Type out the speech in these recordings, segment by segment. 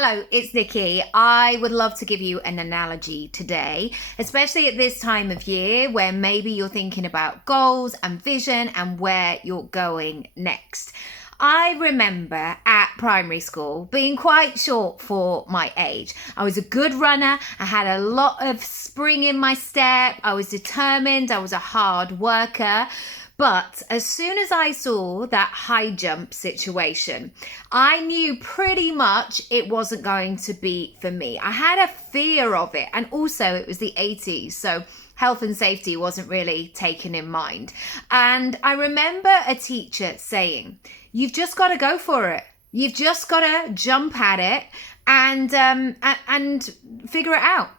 Hello, it's Nikki. I would love to give you an analogy today, especially at this time of year where maybe you're thinking about goals and vision and where you're going next. I remember at primary school being quite short for my age. I was a good runner. I had a lot of spring in my step. I was determined. I was a hard worker. But as soon as I saw that high jump situation, I knew pretty much it wasn't going to be for me. I had a fear of it. And also it was the 80s. So health and safety wasn't really taken in mind. And I remember a teacher saying, you've just got to go for it. You've just got to jump at it and figure it out.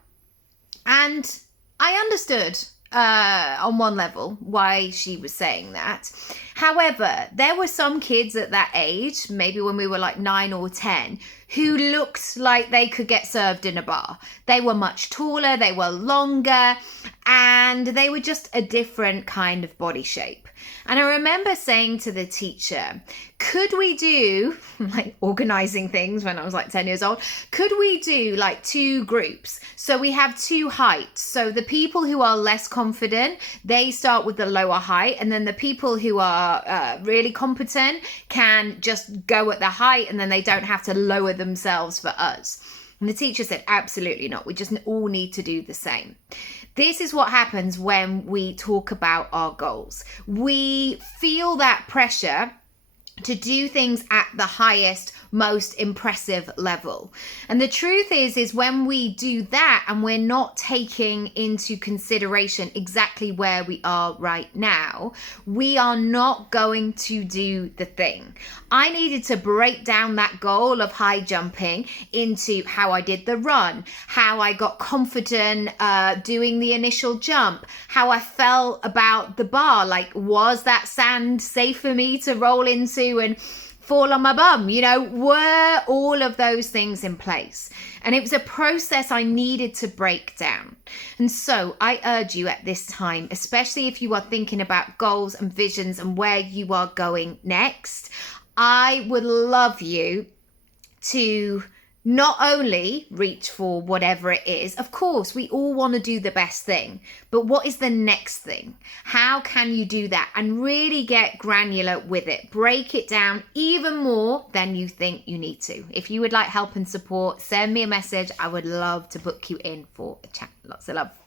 And I understood on one level why she was saying that. However, there were some kids at that age, maybe when we were like 9 or 10, who looked like they could get served in a bar. They were much taller, they were longer, and they were just a different kind of body shape. And I remember saying to the teacher, could we do, like organizing things when I was like 10 years old, could we do like two groups? So we have two heights. So the people who are less confident, they start with the lower height. And then the people who are really competent can just go at the height and then they don't have to lower themselves for us. And the teacher said, absolutely not. We just all need to do the same. This is what happens when we talk about our goals. We feel that pressure to do things at the highest, most impressive level. And the truth is when we do that and we're not taking into consideration exactly where we are right now, we are not going to do the thing. I needed to break down that goal of high jumping into how I did the run, how I got confident doing the initial jump, how I felt about the bar, like was that sand safe for me to roll into and fall on my bum, were all of those things in place? And it was a process I needed to break down. And so I urge you at this time, especially if you are thinking about goals and visions and where you are going next, I would love you to not only reach for whatever it is. Of course, we all want to do the best thing, but what is the next thing? How can you do that and really get granular with it? Break it down even more than you think you need to. If you would like help and support, send me a message. I would love to book you in for a chat. Lots of love.